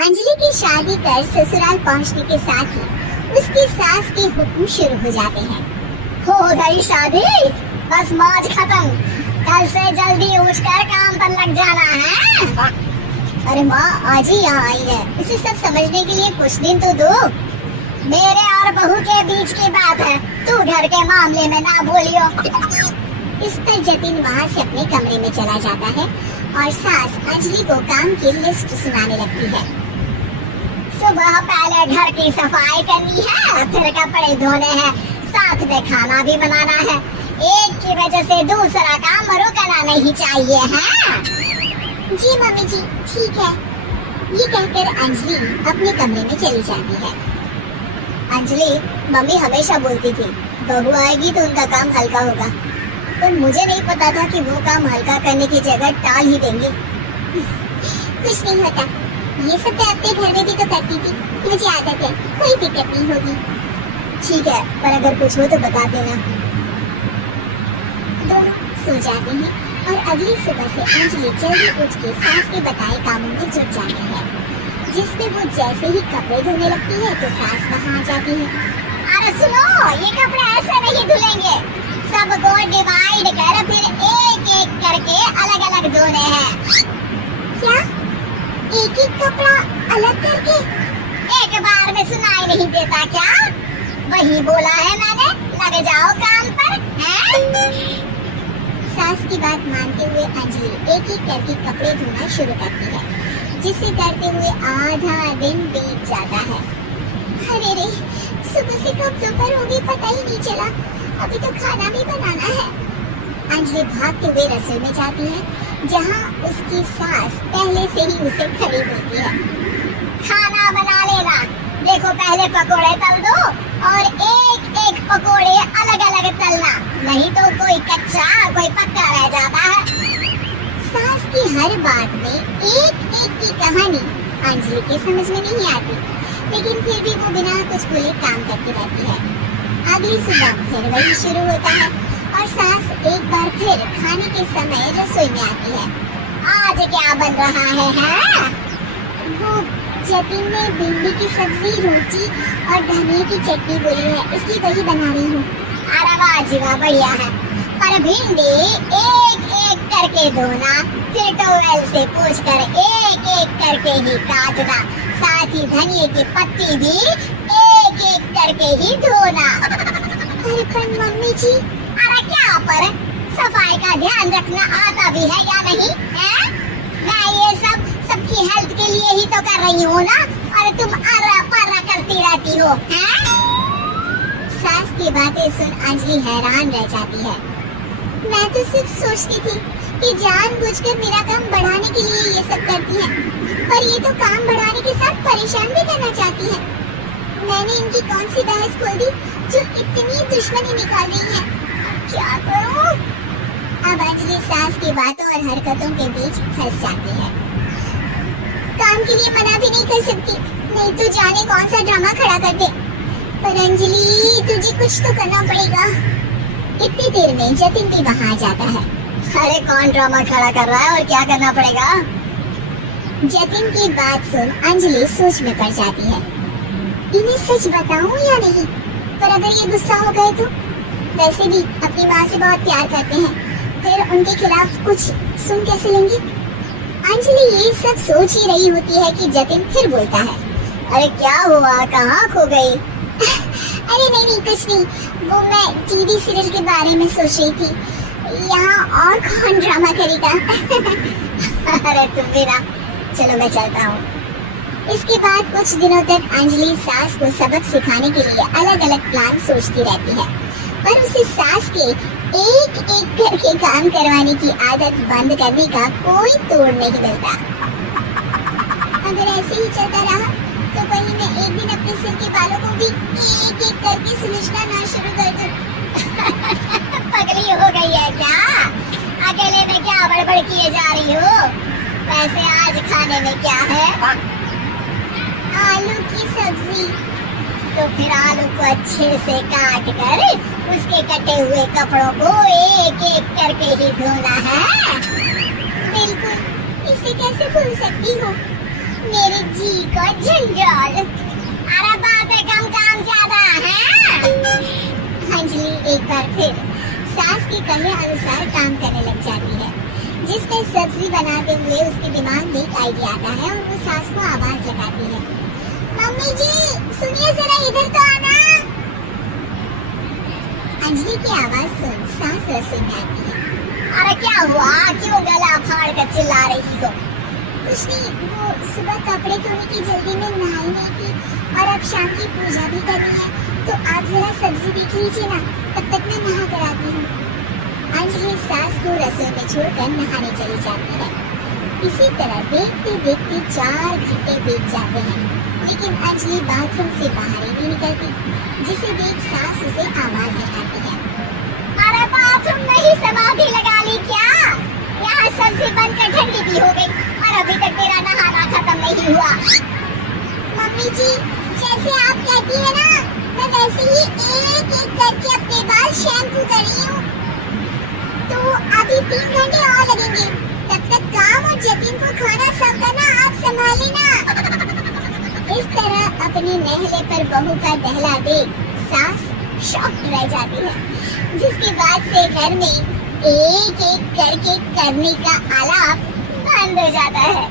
अंजलि की शादी कर ससुराल पहुंचने के साथ ही उसकी सास के हुक्म शुरू हो जाते हैं। हो गई शादी, बस मौज खत्म, कल से जल्दी उठकर काम पर लग जाना है। अरे माँ आज ही यहाँ आई है, इसे सब समझने के लिए कुछ दिन तो दो। मेरे और बहू के बीच की बात है, तू घर के मामले में ना बोलियो। इस पर जतिन वहाँ से अपने कमरे में चला जाता है और सास अंजलि को काम की लिस्ट सुनाने लगती है। सुबह पहले घर की सफाई करनी है, फिर कपड़े धोने हैं, साथ में खाना भी बनाना है। एक की वजह से दूसरा काम रुकना नहीं चाहिए है। जी मम्मी जी ठीक है। ये कहकर अंजलि अपने कमरे में चली जाती है। अंजलि, मम्मी हमेशा बोलती थी बहू आएगी तो उनका काम हल्का होगा, पर मुझे नहीं पता था कि वो काम हल्का करने की जगह टाल ही देंगी। कुछ नहीं होता, ये सब मैं अपने घर में भी तो करती थी, मुझे आदत है, कोई दिक्कत नहीं होगी। ठीक है, पर अगर कुछ हो तो बता देना। दोनों सो जाते हैं और अगली सुबह से अंजलि जल्दी उठ के सास के बताए कामों में जुट जाती है, जिसमें वो जैसे ही कपड़े धोने लगती है तो सास वहाँ आ जाती है। अरे सुनो, ये कपड़े ऐसे नहीं धुलेंगे, सबको डिवाइड कर फिर एक एक करके अलग अलग धोने हैं। क्या एक एक कपड़ा अलग करके? एक बार में सुनाई नहीं देता क्या? वही बोला है मैंने, लग जाओ काम पर हैं? सास की बात मानते हुए अंजलि एक एक करके कपड़े धोना शुरू करती है, जिसे करते हुए आधा दिन बीत जाता है। अरे रे, सुबह से कब दोपहर हो गई पता ही नहीं चला, अभी तो खाना भी बनाना है। अंजलि भागते हुए रसोई में जाती है, जहाँ उसकी सास पहले से ही उसे खड़ी होती है। खाना बना लेना, देखो पहले पकोड़े तल दो और एक एक पकोड़े अलग अलग तलना, नहीं तो कोई कच्चा कोई पक्का रह जाता है। सास की हर बात में एक एक की कहानी अंजलि के समझ में नहीं आती, लेकिन फिर भी वो बिना कुछ बोले काम करती रहती है। अगली सुबह फिर वही शुरू होता है और सास एक बार फिर खाने के समय रसोई में आती है। आज क्या बन रहा है? वो जतिन ने भिंडी की सब्जी, रोटी और धनिया की चटनी बोली है, इसलिए वही बना रही हूँ। अरे वाह जी वाह, बढ़िया है, पर भिंडी एक एक करके धोना, फिर टॉवेल से पोंछकर एक एक करके ही काटना, साथ ही धनिया की पत्ती भी एक एक करके ही धोना। अरे पर मम्मी जी। अरे क्या पर? सफाई का ध्यान रखना आता भी है या नहीं है? मैं ये सब सबकी हेल्थ के लिए ही तो कर रही हूँ ना, और तुम अर्रा पर्रा करती रहती हो हैं? सास की बातें सुन अंजलि हैरान रह जाती है। मैं तो सिर्फ सोचती थी कि जानबूझकर मेरा काम बढ़ाने के लिए ये सब करती है, पर ये तो काम बढ़ाने के साथ परेशान भी करना चाहती है। मैंने इनकी कौन सी बहस खोल दी जो इतनी दुश्मनी निकाल रही है? क्या करूं? अब अंजलि सास की बातों और हरकतों के बीच फंस जाती है। काम के लिए मना भी नहीं कर सकती, नहीं तो जाने कौन सा ड्रामा खड़ा कर दे। पर अंजलि तुझे कुछ तो करना पड़ेगा। इतनी देर में जतिन भी वहाँ आ जाता है। अरे कौन ड्रामा खड़ा कर रहा है और क्या करना पड़ेगा? जतिन की बात सुन अंजलि सोच में पड़ जाती है। इन्हें सच बताऊं या नहीं? पर अगर ये गुस्सा हो गए तो? वैसे भी अपनी माँ से बहुत प्यार करते हैं, फिर उनके खिलाफ कुछ सुन कैसे लेंगी? अंजलि ये सब सोच ही रही होती है कि जतिन फिर बोलता है। अरे क्या हुआ, कहाँ खो गई? अरे नहीं कुछ नहीं, वो मैं टीवी सीरियल के बारे में सोच रही थी। यहाँ और कौन ड्रामा करेगा? अरे तुम भी ना, चलो मैं चलता हूँ। इसके बाद कुछ दिनों तक अंजलि सास को सबक सिखाने के लिए अलग अलग प्लान सोचती रहती है, पर उसे सास के एक एक करके काम करवाने की आदत बंद करने का कोई तोड़ नहीं मिलता। अगर ऐसे ही चलता रहा तो कहीं मैं एक दिन अपने सिर के बालों को भी एक एक करके सुलझना ना शुरू कर दूं। पगली हो गई है क्या? अकेले में क्या बड़बड़ किए जा रही हो? वैसे आज खाने में क्या है? आलू की सब्जी। तो फिर आलू को अच्छे से काट कर उसके कटे हुए कपड़ों को एक एक करके ही धोना है। बिल्कुल, इसे कैसे भूल सकती हूँ? मेरे जी को झंझोल। अरे बातें कम काम ज्यादा है। अंजलि एक बार फिर सास के कहे अनुसार काम करने लग जाती है, जिसमें सब्जी बनाते हुए उसके दिमाग में एक आइडिया आता है और वो सास को आवाज लगाती है, मम्मी जी सुनिए जरा इधर तो आना। अंजलि की आवाज सुन सास रसोई में आती है। अरे क्या हुआ, क्यों गला फाड़ कर चिल्ला रही हो? कुछ नहीं, वो सुबह कपड़े धोने की जल्दी में नहाई नहीं थी और अब शाम की पूजा भी करनी है, तो आप जरा सब्जी देख लीजिए ना, तब तक मैं नहा कर आती हूँ। अंजलि सास को रसोई में छोड़कर नहाने चली जाती है। इसी तरह देखते देखते 4 घंटे बीत जाते हैं, लेकिन अंजलि बाथरूम से बाहर ही नहीं निकलती, जिसे देख सास उसे आवाज लगाती है। अरे बाथरूम में ही समाधि लगा ली क्या? यहाँ सब्जी बनकर ठंडी भी हो गई और अभी तक तेरा नहाना खत्म नहीं हुआ। मम्मी जी जैसे आप कहती है ना, मैं वैसे ही एक एक करके अपने बाल शैम्पू कर रही हूँ, तो अभी 3 घंटे और लगेंगे, तब तक काम और जतिन को खाना सब करना आप संभाली ना। इस तरह अपने नहले पर बहू का दहला देख सास शॉक्ड रह जाती है, जिसके बाद से घर में एक एक करके करने का आलाप बंद हो जाता है।